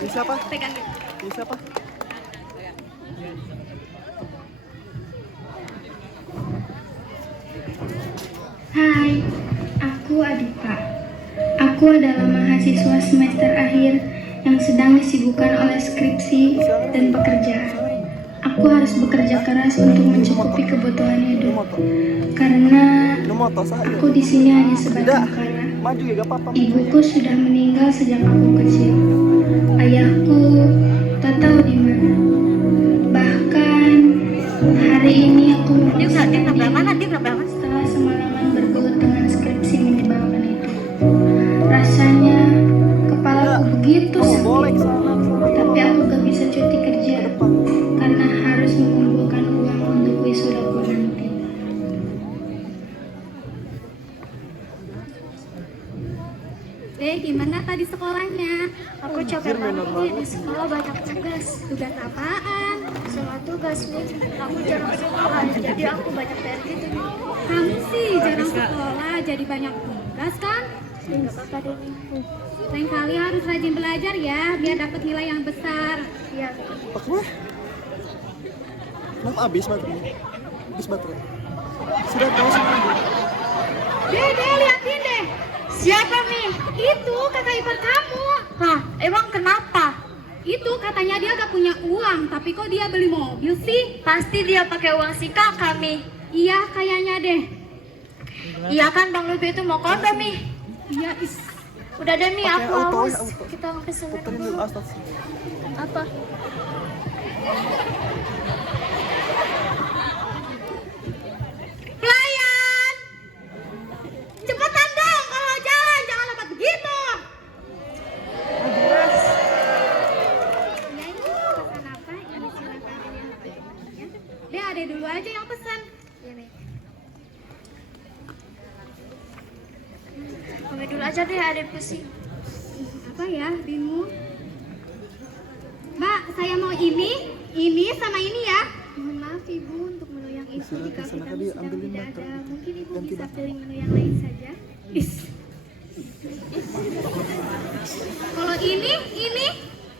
Ini siapa? Pegang. Ini siapa? Hai, aku Adita. Aku adalah mahasiswa semester akhir yang sedang disibukkan oleh skripsi dan pekerjaan. Aku harus bekerja keras untuk mencukupi kebutuhan hidup. Karena aku di sini hanya sebatang kara. Maju ya, gak apa-apa. Ibuku sudah meninggal sejak aku kecil. Ayahku tak tahu di mana. Bahkan hari ini aku memaksakan diri setelah semalaman bergelut dengan skripsi menyebalkan itu. Rasanya kepalaku begitu sakit. Tapi aku gak bisa cuti kerja karena harus mengumpulkan uang untuk wisudaku nanti. Gimana tadi sekolahnya? Aku capek banget nih, di sekolah banyak tugas. Tugas apaan? Sama tugas nih, aku jarang sekolah, jadi aku banyak PR gitu nih. Kamu sih jarang sekolah, jadi banyak tugas kan? Nggak apa-apa deh nih. Lain kali harus rajin belajar ya, biar dapat nilai yang besar. Iya. Pakai mah? Kenapa habis baterai? Habis baterai. Sudah tahu semua. Deh, liatin deh. Siapa nih? Itu kakak ipar kamu. Hah, emang kenapa? Itu katanya dia gak punya uang, tapi kok dia beli mobil sih? Pasti dia pakai uang si kakak Mi. Iya, kayaknya deh. Iya kan Bang Lubi itu mau kondo Mi. Iya, Udah deh Mi, Pakai aku auto, haus. ya, auto. Kita pesenin Puterin dulu dulu. astaga. Apa? Pelayan! Cepetan dong kalau jalan, jangan lambat begitu. Ya ini pesan apa? Ini silakan ya. Deh, adek dulu aja yang pesan. Iya Mi. Mami dulu aja deh, ada pusing. Apa ya, bingung. Mbak, saya mau ini sama ini ya. Mohon maaf Ibu untuk menu yang itu Sana, jika sana, vitamin tadi sedang ambilin tidak makan. ada. Mungkin Ibu Ganti bisa makan. pilih menu yang lain saja. Kalau ini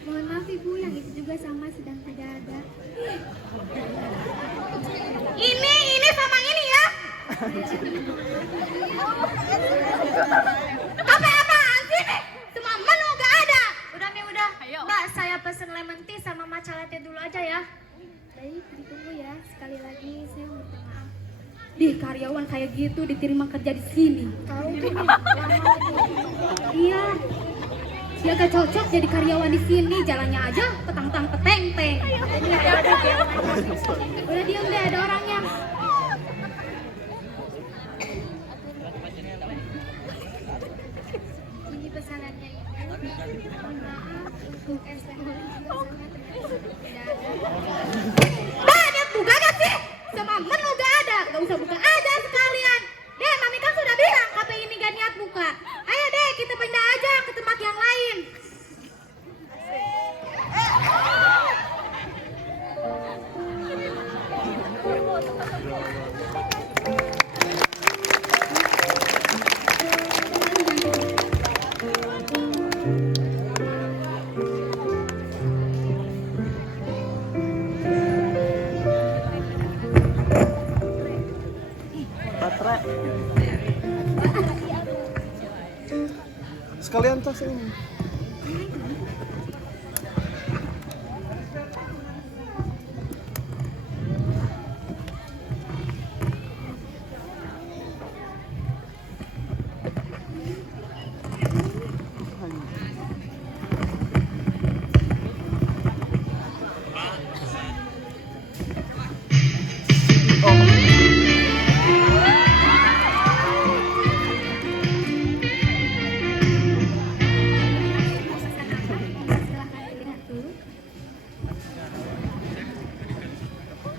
Mohon maaf Ibu, yang itu juga sama sedang tidak ada. ini sama ini ya. Apa-apaan sih nih? Semua menu gak ada. Udah Mi, udah. Mbak, saya pesen lemon tea sama matcha latte dulu aja ya. Baik, ditunggu ya. Sekali lagi saya minta maaf. Dih, karyawan kayak gitu diterima kerja di sini. Tahu tuh Mi, lama lagi. Iya. Dia gak cocok jadi karyawan di sini, jalannya aja petang-tang peteng-teng. Ini ada dia. Udah diam deh, ada orangnya. Ini pesanannya Ibu. Mohon maaf untuk es teh manis juga sama ternyata tidak ada. Bah, ada buka gak sih? Semua menu gak ada, gak usah buka aja sekalian. Deh, mami kan sudah bilang KP ini gak niat buka. Ayo deh, kita pindah aja ke tempat yang lain. Baterai. Sekalian tas ini.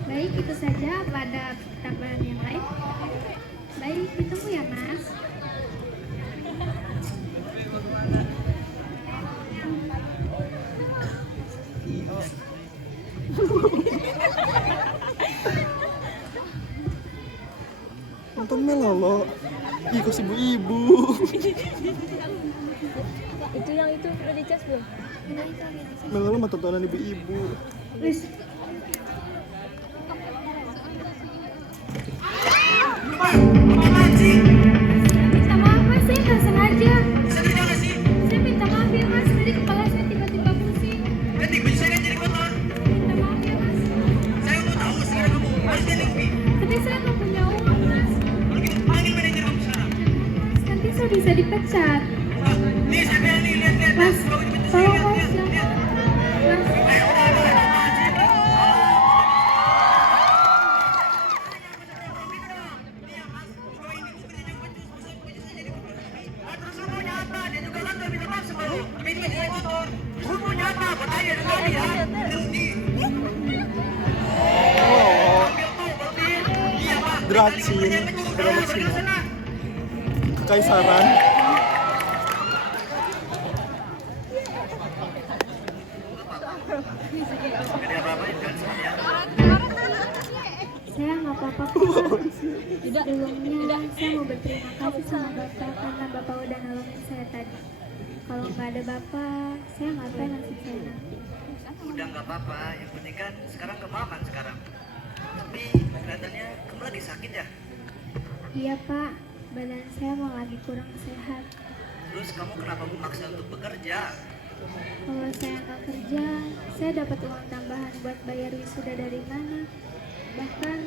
Baik, itu saja. Pada tambahan yang lain. Baik, ditunggu ya, Mas. Nonton melolo. Ih, kok ibu-ibu. Itu yang itu udah dicas belum? Malah mah tontonan ibu-ibu. Wis. Minta maaf mas, saya nggak sengaja. Saya minta maaf ya mas, tadi kepala saya tiba-tiba pusing. Minta maaf ya mas. Tapi saya nggak punya uang mas. Nanti saya bisa dipecat. Mas, tolong mas, jangan. Mas. Dracin, Kekaisaran. Saya nggak apa-apa Pak. Sebelumnya saya mau berterima kasih sama Bapak karena Bapak udah nolongin saya tadi. Kalau nggak ada Bapak, saya nggak tahu nasib saya nanti. Udah nggak apa-apa, yang penting kan sekarang kamu aman sekarang. Tapi kelihatannya kamu lagi sakit ya? Iya Pak, badan saya mau lagi kurang sehat. Terus kamu kenapa memaksa untuk bekerja? Kalau saya nggak kerja, saya dapat uang tambahan buat bayar wisuda dari mana? Bahkan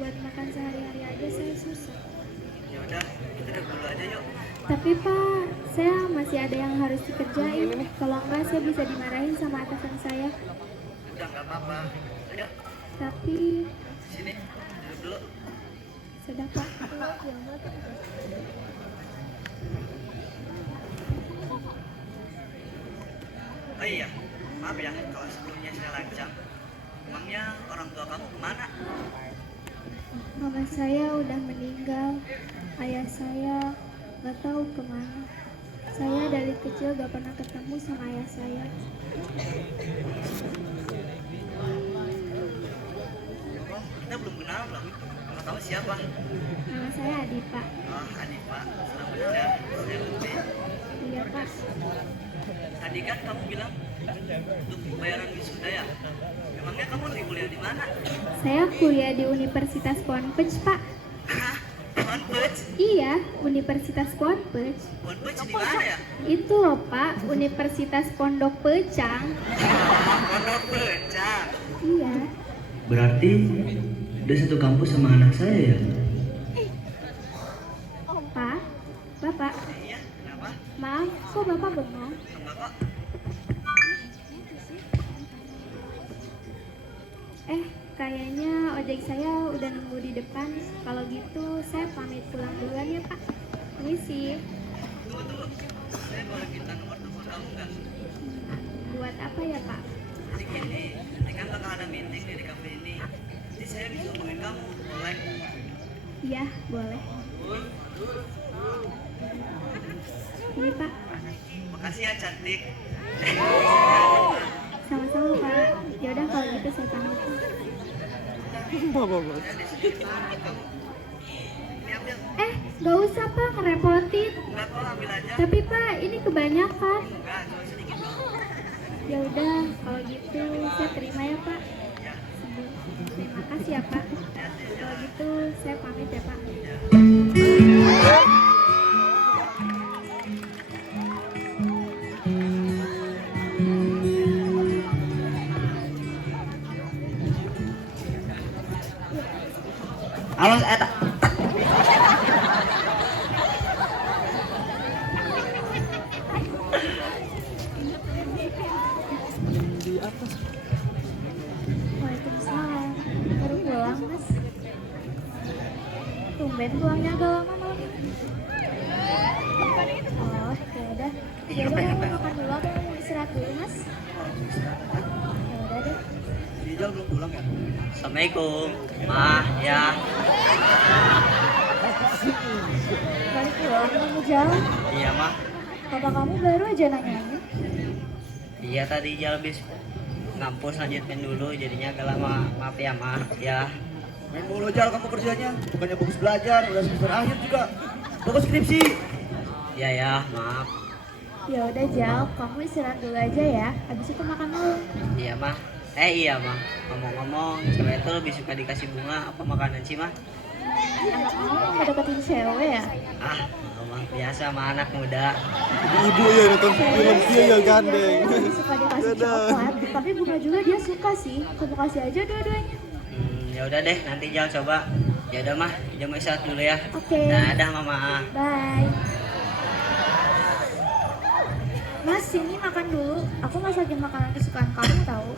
buat makan sehari-hari aja saya susah. Ya udah, kita duduk dulu aja yuk. Tapi Pak, saya masih ada yang harus dikerjain. Kalau nggak saya bisa dimarahin sama atasan saya. Udah nggak apa-apa. Ayo, Tapi sini duduk dulu. sudah Pak. Oh iya, maaf ya kalau sebelumnya saya lancang. Emangnya orang tua kamu kemana? Mama saya udah meninggal. Ayah saya nggak tahu kemana. Saya dari kecil gak pernah ketemu sama ayah saya. Kita belum kenal loh. Kamu tahu siapa? Nama saya Adi Pak. Oh, Adi Pak. Selamat ya. Saya Lutfi. Iya Pak. Tadi kan kamu bilang untuk bayaran wisuda ya? Emangnya kamu lagi kuliah di mana? Saya kuliah di Universitas Ponpec Pak. Hah? Ponpec? Iya, Universitas Ponpec. Ponpec di mana ya? Itu loh Pak, Universitas Pondok Pecang. Pondok Pecah. Iya. Berarti udah satu kampus sama anak saya ya? Pak, Bapak, Iya, kenapa? maaf, kok Bapak bengong? Enggak kok. Kayaknya ojek saya udah nunggu di depan. Kalau gitu saya pamit pulang duluan ya Pak. Permisi. Tunggu. Saya boleh minta nomor telepon kamu nggak? Buat apa ya Pak? Jadi gini, nanti kan bakal ada meeting di kafe ini. Jadi saya bisa hubungin kamu, boleh? Iya, boleh. Ini Pak. Makasih ya cantik. Sama-sama Pak. Yaudah kalau gitu saya pamit. Bapak. Ini ambil. Gak usah Pak, ngerepotin. Enggak kok, ambil aja. Tapi Pak, ini kebanyakan. Enggak, cuma sedikit kok. Ya udah, kalau gitu saya terima ya Pak. Ya, Terima kasih ya Pak. Kalau gitu saya pamit ya Pak. awas eta. Di atas. Waalaikumsalam. Baru pulang Mas. Tumben pulangnya agak lama malam ini. Oh, ya udah. Ya udah mau makan dulu atau mau istirahat dulu Mas? Ya udah deh. Rijal belum pulang ya? Assalamualaikum. Ma, ya. Balik pulang kamu jauh. Iya, Ma. Papa kamu baru aja nanya-nanya. Iya tadi Jal habis ngampus lanjutin dulu jadinya agak lama. Maaf ya, Ma. Ya. Main mulu Jal kamu kerjanya. Bukannya bagus belajar, udah semester akhir juga. fokus skripsi. Iya ya, maaf. Ya udah Jal, kamu istirahat dulu aja ya. Habis itu makan dulu. Iya mah. Iya mah. Ngomong-ngomong, cewek itu lebih suka dikasih bunga apa makanan sih mah? Kamu mau deketin cewek ya? Mah biasa sama anak muda. Ibu ya nonton film dia ya gandeng. Dia suka dikasih coklat, tapi bunga juga dia suka sih. Kamu kasih aja dua-duanya. Ya udah deh, nanti Jal coba. Ya udah mah, jam istirahat dulu ya. Oke. Dadah mama. Bye. Mas, sini makan dulu. Aku masakin makanan kesukaan kamu tahu.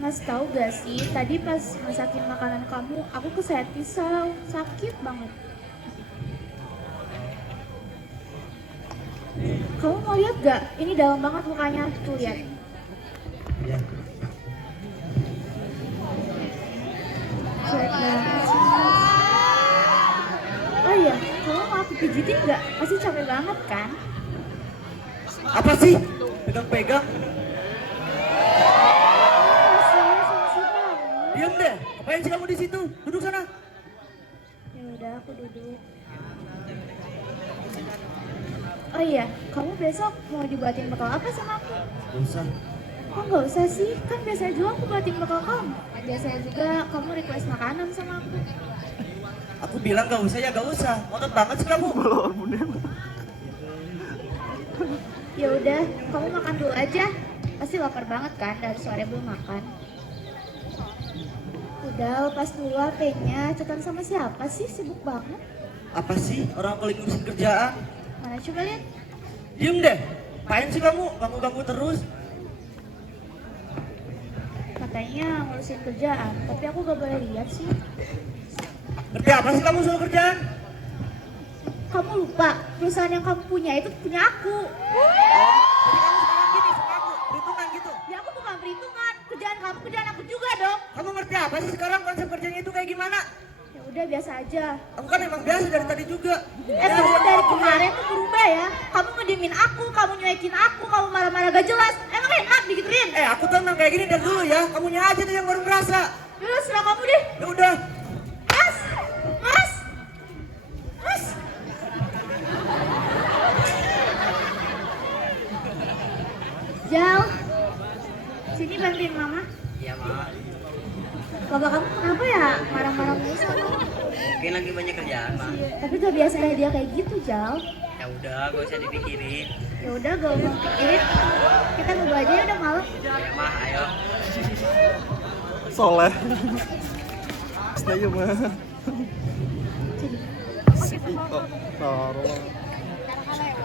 Mas tahu gak sih, tadi pas masakin makanan kamu, aku kesayat pisau, sakit banget. Kamu mau lihat gak? Ini dalam banget mukanya, tuh lihat. Ya. Jelek banget sih, Mas. Oh iya, kamu mau aku pijitin gak? Pasti capek banget kan? Apa sih? Pegang-pegang. Diam deh. Ngapain sih kamu di situ? Duduk sana. Ya udah, aku duduk. Oh iya, kamu besok mau dibuatin bekal apa sama aku? Gak usah. Kok nggak usah sih? Kan biasanya juga aku buatin bekal kamu. Biasanya juga kamu request makanan sama aku. Aku bilang gak usah ya gak usah. Ngotot banget sih kamu. Ya udah, kamu makan dulu aja. Pasti lapar banget kan dari sore belum makan. Udah, lepas dulu HP-nya. Chatan sama siapa sih? Sibuk banget. Apa sih? Orang aku lagi ngurusin kerjaan. Mana coba lihat. Diem deh. Ngapain sih kamu? Ganggu-ganggu terus. Katanya ngurusin kerjaan, tapi aku gak boleh lihat sih. Ngerti apa sih kamu soal kerjaan? Kamu lupa, perusahaan yang kamu punya itu punya aku. Jadi kamu sekarang gini sama aku. Perhitungan gitu. Ya aku bukan perhitungan, kerjaan kamu kerjaan aku juga dong. Kamu ngerti apa sih sekarang konsep kerjanya itu kayak gimana? Ya udah biasa aja. Aku kan emang biasa dari tadi juga. Kamu dari kemarin tuh berubah ya. Kamu ngediemin aku, kamu nyuekin aku, kamu marah-marah gak jelas. Emang enak digituin? Aku tuh emang kayak gini dari dulu ya. Kamunya aja tuh yang baru ngerasa. Yaudah serah kamu deh. Ya udah. Mas! Mas! Mas! Jal, sini bantuin mama. Iya mah. Bapak kamu kenapa ya marah-marah mulu sama kamu? Mungkin lagi banyak kerjaan mah. Tapi gak biasanya dia kayak gitu, Jal. Ya udah, gak usah dipikirin. Ya udah, gak usah pikirin. Kita ngobrol aja ya, udah malam. Ya mah, ayo. Soleh. Saya mah. Oh, taruh.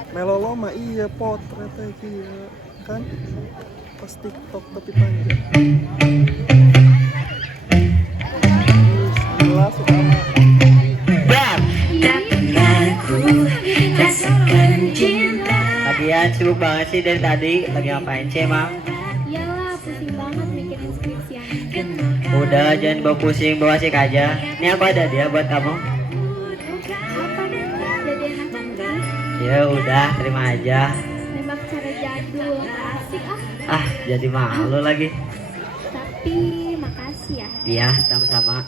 Melolo mah iya potretnya iya kan pas TikTok tapi panjang. Jelas suka mah. Lagian sibuk banget sih dari tadi. Lagi ngapain sih emang? Iyalah, pusing banget mikirin skripsian. Udah, jangan bawa pusing, bawa asik aja. Ini aku ada dia buat kamu. Apa nih? Jadi anak cantik. Ya udah, terima aja. Nembak cara jadul, asik ah. Jadi malu lagi. Tapi makasih ya. Iya, sama-sama.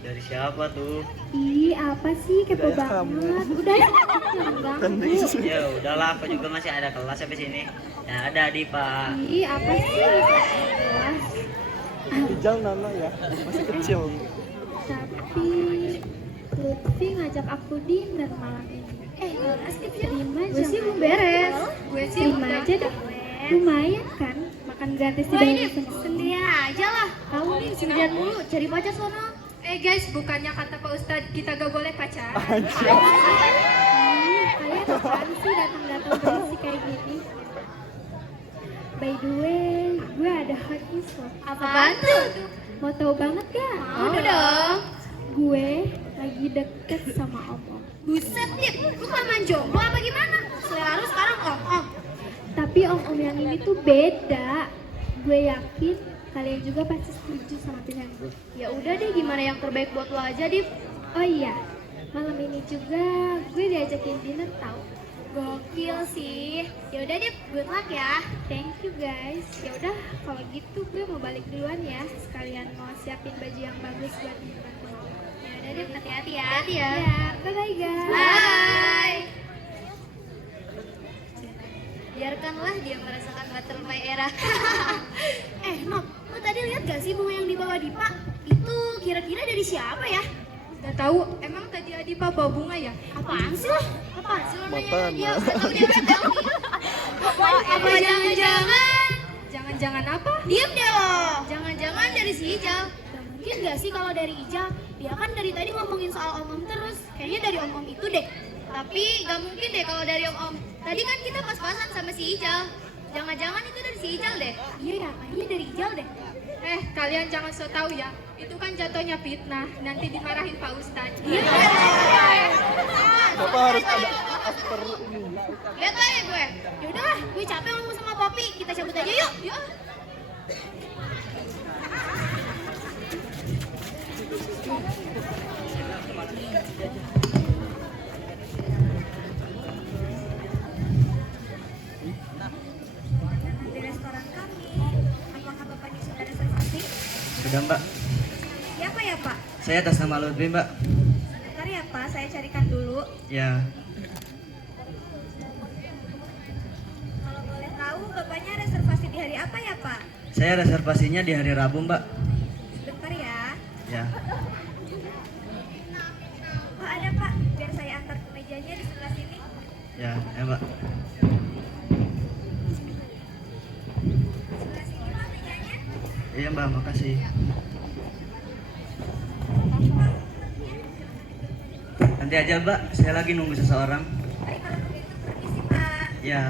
Dari siapa tuh? Ih, apa sih kepo Udah ya, kamu. banget. Udah ya, jangan ganggu. Ya udahlah, aku juga masih ada kelas sampai sini. Ya ada Dipa. Ih, apa sih? Kelas. Ijal Nana ya masih kecil. Tapi Lutfi ngajak aku dinner malam ini. Asik terima aja. Gue sih belum beres. Gue sih terima aja deh. Lumayan kan, makan gratis di dalam Sendirian aja lah. Tahu nih sendirian mulu, cari pacar sono. Guys, bukannya kata Pak Ustadz kita gak boleh pacaran. Kalian apaan sih datang-datang berisik kayak gini? By the way, gue ada hot news loh. Apaan tuh? Mau tahu banget gak? Mau dong. Gue lagi deket sama om-om. Buset, Dip. Lu kan jomblo apa gimana? Selera lu sekarang om-om. Tapi om-om yang ini tuh beda. Gue yakin kalian juga pasti setuju sama pilihan gue. Ya udah deh, gimana yang terbaik buat lo aja, Dip. Oh iya, malam ini juga gue diajakin dinner tau. Gokil sih. Ya udah deh, good luck ya. Thank you guys. Ya udah, kalau gitu gue mau balik duluan ya. Sekalian mau siapin baju yang bagus buat Intan. Ya udah deh, hati-hati ya. Ya, bye bye guys. Bye. Biarkanlah dia merasakan butterfly era. Nok, lo tadi lihat gak sih bunga yang dibawa Dipa? Itu kira-kira dari siapa ya? Gak tahu, emang tadi Adipa bawa bunga ya? Apaan sih lo? Apaan sih lo nanya Matan. dia? Gak tahu dia gak tahu. Apa jangan-jangan? Jangan-jangan apa? Diam deh lo. Jangan-jangan dari si Ijal. Gak mungkin gak sih kalau dari Ijal? Dia kan dari tadi ngomongin soal om-om terus. Kayaknya dari om-om itu deh. Tapi gak mungkin deh kalau dari om-om. Tadi kan kita pas-pasan sama si Ijal. Jangan-jangan itu dari si Ijal deh. Iya ya, kayaknya dari Ijal deh. Kalian jangan so tau ya. Itu kan jatuhnya fitnah. Nanti dimarahin Pak Ustadz. Iya. Bapak harus ada after ini. Lihat lah ya gue. Yaudahlah, gue capek ngomong sama Poppy. Kita cabut aja yuk. Yuk. Di restoran kami, apakah Bapaknya sudah reservasi? Sudah Mbak, Siapa ya Pak? saya atas nama Lutfi Mbak. Bentar ya Pak, saya carikan dulu. Ya, Kalau boleh tahu, Bapaknya reservasi di hari apa ya Pak? saya reservasinya di hari Rabu Mbak. Bentar ya. Ya, Oh ada Pak, biar saya antar ke mejanya di sebelah sini. ya Mbak. Sebelah sini Pak mejanya. Iya Mbak, makasih. Nanti aja Mbak, saya lagi nunggu seseorang. Baik kalau begitu permisi Pak. Ya.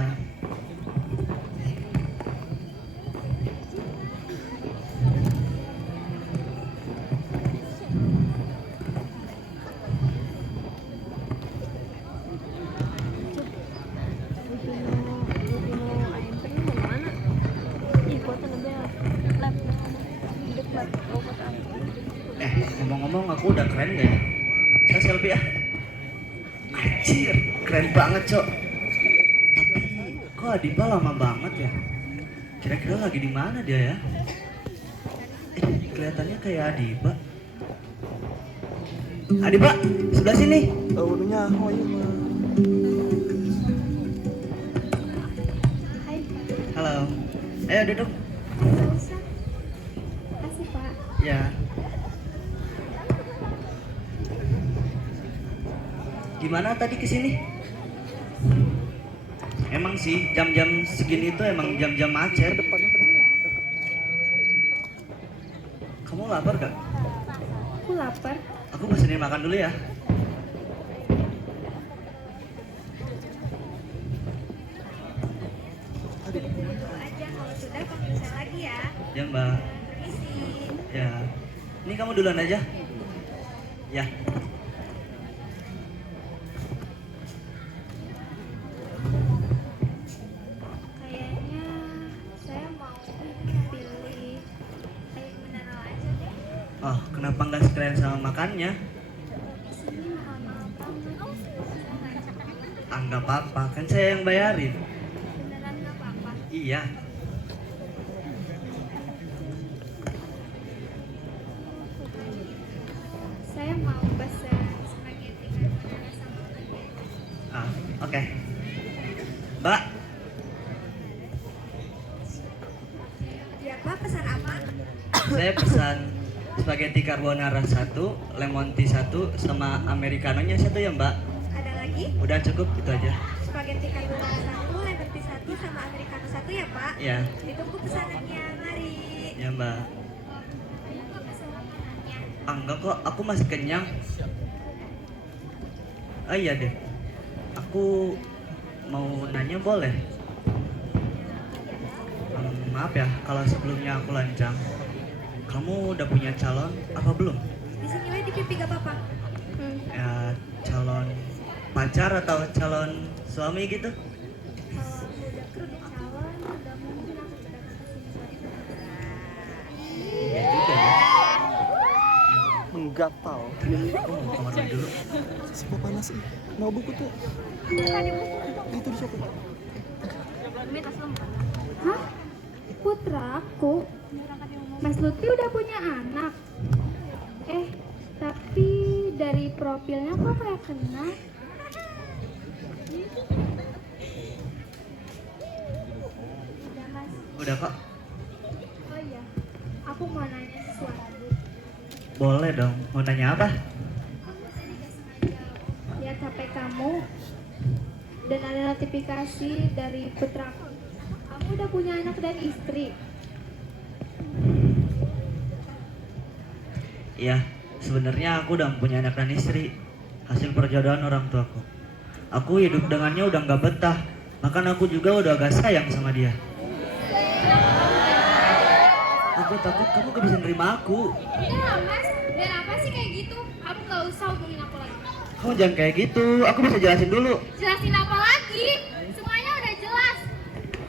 Ngomong-ngomong aku udah keren gak ya? Saya selfie ya. Anjir, keren banget cok. Tapi kok Adipa lama banget ya? Kira-kira lagi di mana dia ya? Kelihatannya kayak Adipa. Adipa, sebelah sini. Ununya aku ayo mah. Hai Pak. Halo. Ayo duduk. Gak usah. Makasih Pak. Ya. Gimana tadi kesini? Emang sih jam-jam segini tuh emang jam-jam macet. Depannya Kamu lapar gak? Aku lapar. Aku pesenin makan dulu ya. Tunggu aja, kalau sudah panggil saya lagi ya. Ya Mbak. Permisi. Ya. Ini kamu duluan aja. Ya. Kayaknya saya mau pilih air mineral aja deh. Oh, kenapa nggak sekalian sama makannya? Di sini mahal-mahal banget. Ah, nggak apa-apa, kan saya yang bayarin. Beneran gak apa-apa. Iya. Saya mau pesen spaghetti carbonara sama Ah, oke. Mbak, Ya Pak, pesan apa? saya pesan spaghetti carbonara 1, lemon tea 1, sama americanonya 1 ya Mbak. Ada lagi? Udah cukup, itu aja. Spaghetti carbonara 1, lemon tea 1, sama americano 1 ya Pak? Ya, Ditunggu pesanannya, mari. ya Mbak. Ah, enggak kok, aku masih kenyang. Ah iya deh, aku mau nanya boleh? Maaf ya, kalau sebelumnya aku lancang. Kamu udah punya calon apa belum? Di sini we di pipi gak apa-apa. Ya, calon pacar atau calon suami gitu? Kalau aku udah punya calon, udah mungkin aku udah kesini buat Iya juga ya. enggak gatal. Aku mau kamar mandi dulu. Semua panas sih. Mau buku tuh. Itu di shop. Hah? Putraku? Mas Lutfi udah punya anak? Tapi dari profilnya kok kayak kenal? Udah Mas. Udah kok. Oh iya, aku mau nanya sesuatu. Boleh dong. Mau nanya apa? Lihat HP kamu dan ada notifikasi dari putraku. Kamu udah punya anak dan istri. Iya, sebenarnya aku udah punya anak dan istri, hasil perjodohan orang tuaku. Aku hidup dengannya udah nggak betah, bahkan aku juga udah agak sayang sama dia. Aku takut kamu gak bisa nerima aku. Udah Mas, biar apa sih kayak gitu? Kamu gak usah hubungin aku lagi. Kamu jangan kayak gitu, aku bisa jelasin dulu. Jelasin apa lagi? Semuanya udah jelas.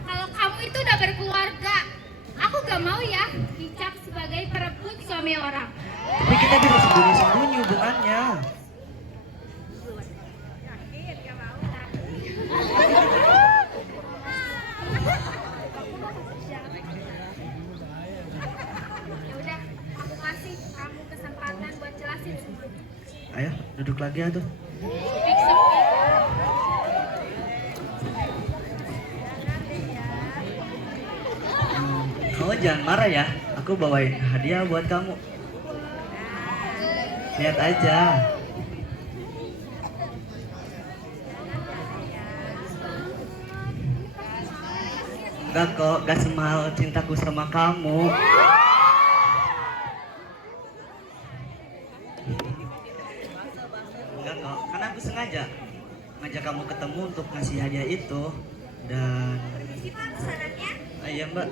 Kalau kamu itu udah berkeluarga, aku gak mau ya dicap sebagai perebut suami orang. Tapi kita bisa sembunyi-sembunyi hubungannya. Ya udah, aku kasih kamu kesempatan buat jelasin semuanya. Ayo, duduk lagi atuh. Kamu jangan marah ya, aku bawain hadiah buat kamu. Lihat aja. Enggak kok, gak semahal cintaku sama kamu. Enggak kok, karena aku sengaja ngajak kamu ketemu untuk ngasih hadiah itu. Dan iya mbak.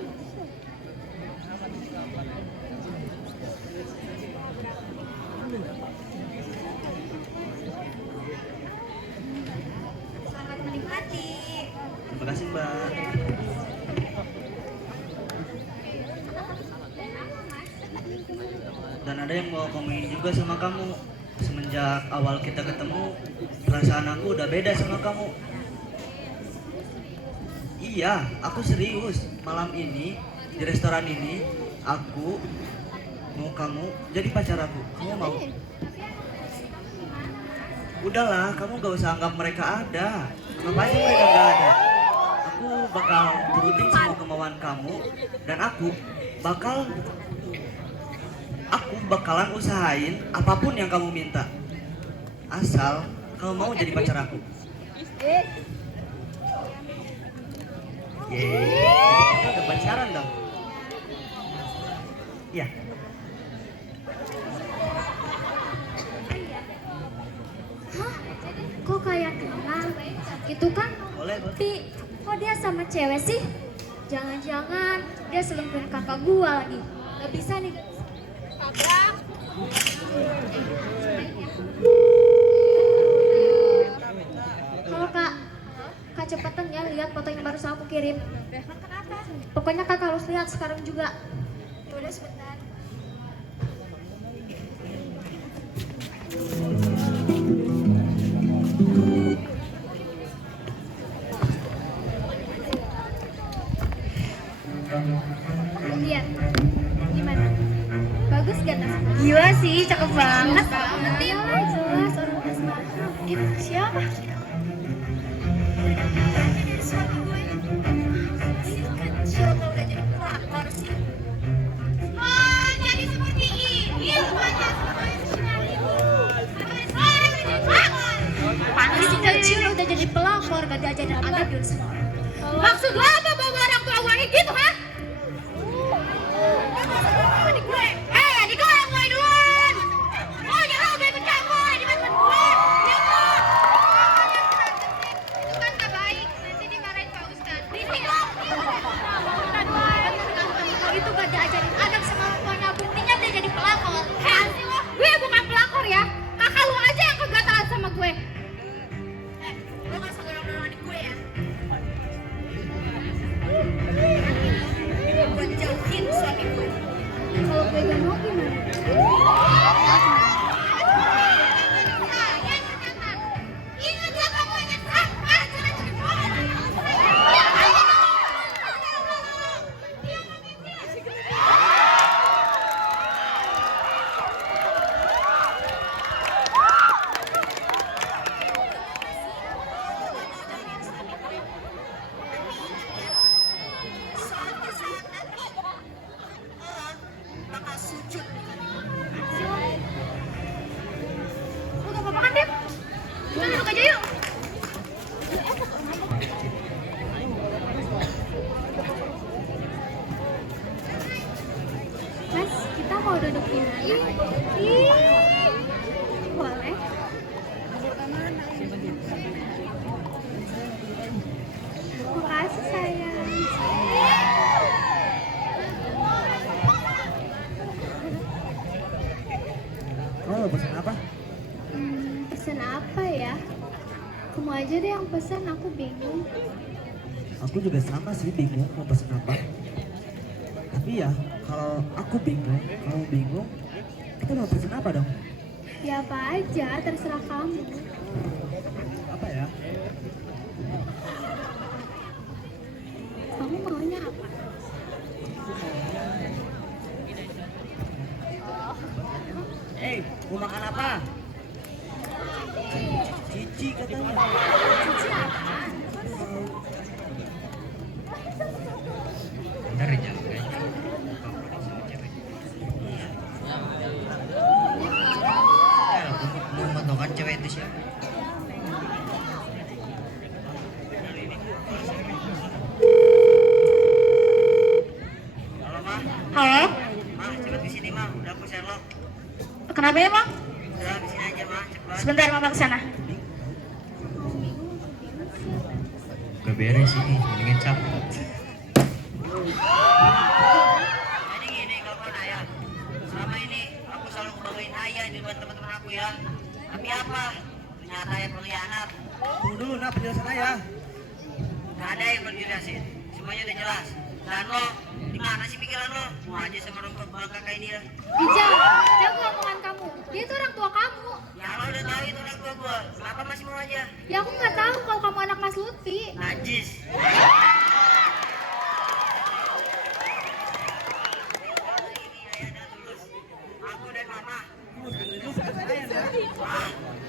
Selamat menikmati. Terima kasih mbak. Dan ada yang mau ngomongin juga sama kamu. Semenjak awal kita ketemu, perasaan aku udah beda sama kamu. Iya, aku serius. Malam ini, di restoran ini, aku mau kamu jadi pacar aku. Kamu mau? Udahlah, kamu gak usah anggap mereka ada. Anggap aja mereka gak ada. Aku bakal turutin semua kemauan kamu. Dan aku bakalan usahain apapun yang kamu minta. Asal kamu mau jadi pacar aku. Yeay, kita udah pacaran dong. Iya. Kok kayak kenal? Itu kan Boleh, boleh. Tapi kok dia sama cewek sih? Jangan-jangan dia selingkuhin kakak gua lagi. Gak bisa nih. Tabrak. Halo kak, kak cepetan ya lihat foto yang baru aku kirim. Kenapa? Pokoknya kakak harus lihat sekarang juga. Ya udah sebentar. Lihat, gimana? Bagus gak tas? Gila sih, cakep banget. Iya lah, jelas orang tas mahal. Siapa? Suami gue. Siapa udah jadi pelakor sih? Oh, jadi seperti ini rupanya. Panas sih kecil udah jadi pelakor, gak diajarin adab sama orang. Maksud lo apa bawa orang tua gue gitu, ha? Adik gue. Adik gue yang mulai duluan. Oh, jangan gue ikut campur di teman gue. Ya lo. Itu kan gak baik. Nanti dimarahin Pak Ustadz. Berisik lo. Itu gak diajarin adab sama orang tuanya, buktinya dia jadi pelakor. Hei, gue bukan pelakor ya. Kakak lu aja yang kegatalan sama gue. Lo gak usah dorong-dorong adik gue ya. duduk aja yuk. Mas, kita mau duduk di mana? Boleh. Makasih sayang. Kau mau pesan apa? Pesen apa ya? Kamu aja deh yang pesen, aku bingung. Aku juga sama sih bingung mau pesan apa. Tapi ya kalau aku bingung, kamu bingung, kita mau pesan apa dong? Ya apa aja, terserah kamu. Apa ya? Kamu maunya apa? Mau makan apa? Cici katanya. Cici apaan? Bentar aja. Mau menentukan cewek itu siapa? Halo, Ma. Halo, Ma, cepet kesini, Ma. Udah aku Sherlock. kenapa ya bang? Udah kesini aja, Ma. Cepet. Sebentar mama kesana. Gak beres ini, mendingan cabut. Jadi gini, kawan ayah. Selama ini aku selalu ngebawain ayah di depan teman-teman aku ya. Tapi apa? Ternyata ayah pengkhianat. Tunggu dulu, nak penjelasan ayah. Gak ada yang perlu dijelasin. Semuanya udah jelas. Dan lo, di mana sih pikiran lo? Mau aja sama rumput belakang kayak dia. Ijal, jago omongan kamu. Dia itu orang tua kamu. Ya lo udah tahu itu orang tua gua. Kenapa masih mau aja? Ya aku nggak tahu kalau kamu anak Mas Lutfi. Najis. Aku dan mama.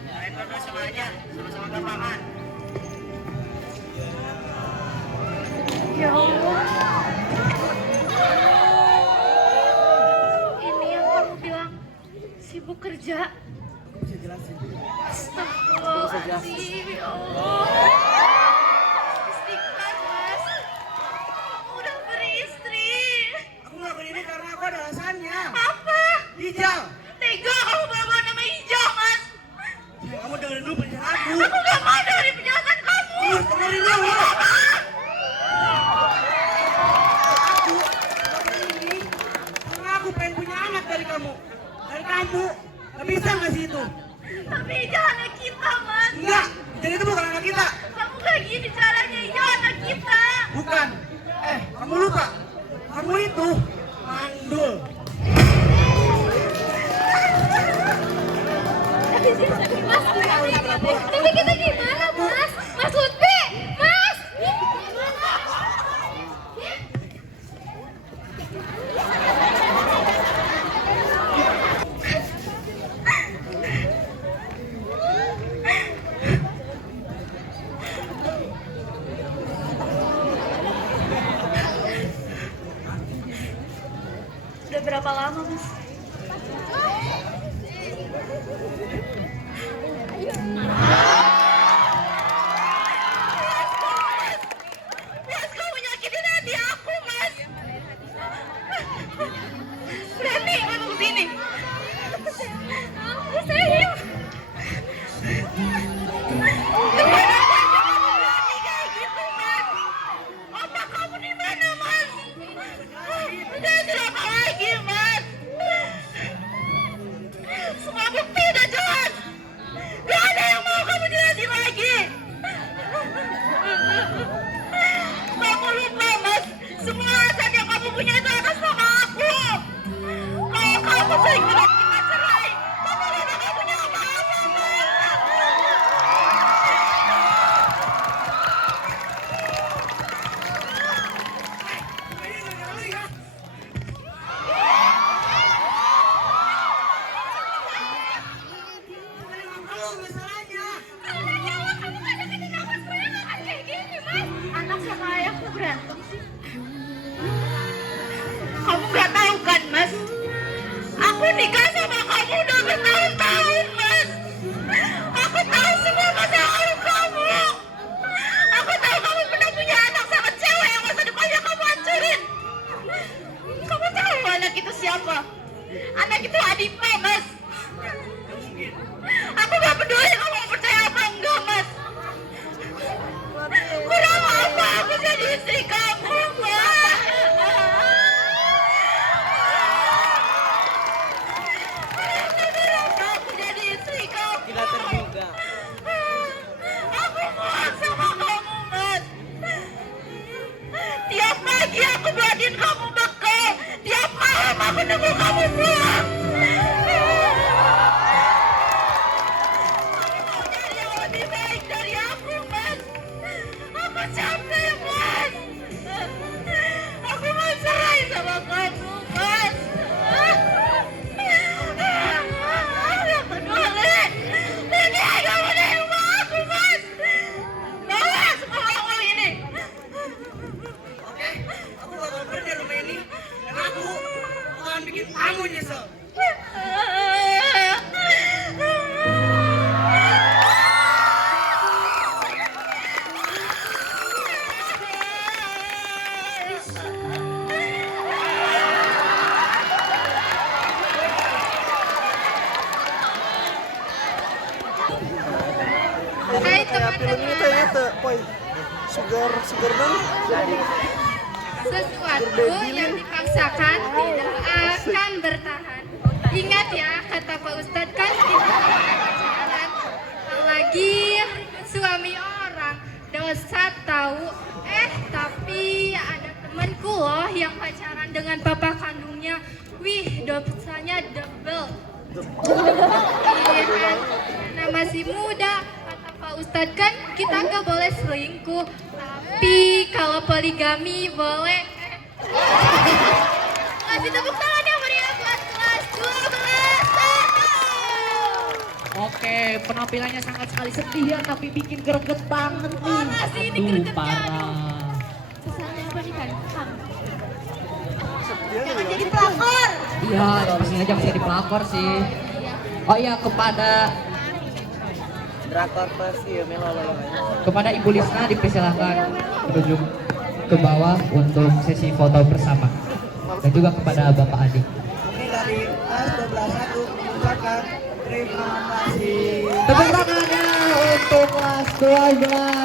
Kalian berdua sama aja, sama-sama gampangan. Ya Allah. Ini yang kamu bilang sibuk kerja. Bisa jelasin. Astagfirullahaladzim, ya Allah. Istighfar, Mas. Kamu udah beristri. Aku ngelakuin ini karena aku ada alasannya. Apa? Hijau. Tega kamu bawa nama hijau, Mas. Kamu dengerin dulu penjelasan aku. Aku gak mau dengerin penjelasan kamu. Dengerin dulu. Aku ngelakuin ini karena aku pengen punya anak dari kamu. Dari kamu. Gak bisa nggak sih itu? Tapi hijau anak kita, Mas. Enggak. Jadi itu bukan anak kita. Kamu gak gini caranya, hijau anak kita. Bukan. Kamu lupa. Kamu itu mandul. Tapi kita gimana, Mas? Mas Lutfi, Mas. Udah berapa lama, Mas? Mas, kamu nyakitin hati aku, Mas. Berani kamu kesini. Aku serius. Gimana kamu berani kayak gitu, Mas? Otak kamu di mana, Mas? Udah apa lagi, Mas? Semua bukti udah jelas. Gak ada yang mau kamu jelasin lagi. Kamu lupa, Mas. Semua aset yang kamu punya itu atas nama aku. Kalau kamu sering bilang kita cerai, kamu gak bakal punya apa-apa, Mas. Anak sama ayahku berantem sih. Kamu nggak tahu kan, Mas? Aku nikah sama kamu udah bertahun-tahun, Mas. Aku tahu semua masa tidak terduga. Aku mohon sama kamu, Mas. Tiap pagi aku buatin kamu bekal. Tiap malam aku nunggu kamu pulang. Kamu mau cari yang lebih baik dari aku, Mas. Aku capek, Mas. Aku mau cerai sama kamu, Mas. Yang kedua, pergi kamu dari rumah aku, Mas. Bawa semua uang ini. Oke, aku bakal pergi dari rumah ini dan aku akan bikin kamu nyesel. Hai Kayak film ini kayaknya poy. Sugar banget. Sesuatu yang dipaksakan tidak akan bertahan. Ingat ya, kata Pak Ustadz kan kita pacaran. Apalagi suami orang dosa tahu. Tapi ada temanku loh yang pacaran dengan papa kandungnya. Wih, dosanya double. Iya kan? Karena masih muda, kata Pak Ustadz kan kita nggak boleh selingkuh. Tapi kalau poligami boleh. Kasih tepuk tangan yang meriah buat kelas 12. Oke, penampilannya sangat sekali sedih ya, tapi bikin greget banget nih. Parah sih ini gregetnya, Parah. Susahnya apa nih kan? Jangan Jadi pelakor. Iya, masih aja masih di pelakor sih. Oh iya, Drakor pasti ya Melo. kepada Ibu Lisna dipersilahkan menuju ke bawah untuk sesi foto bersama. Dan juga kepada Bapak Adi. Ini dari kelas 12 aku mengucapkan terima kasih. Tepuk tangannya untuk kelas 12.